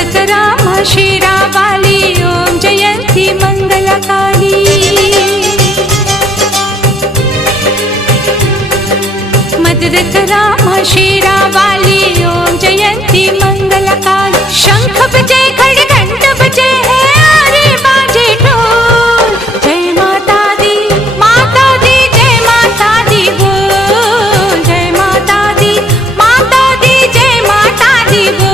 मदद रामा शेरा वाली, ओम जयंती मंगलकाली। मदद रामा शेरा वाली, ओम जयंती मंगलकाली। शंख बजे खड़े घंट बजे है, अरे बाजे ढोल। जय माता दी जय माता दी बोल। जय माता दी जय माता दी बोल।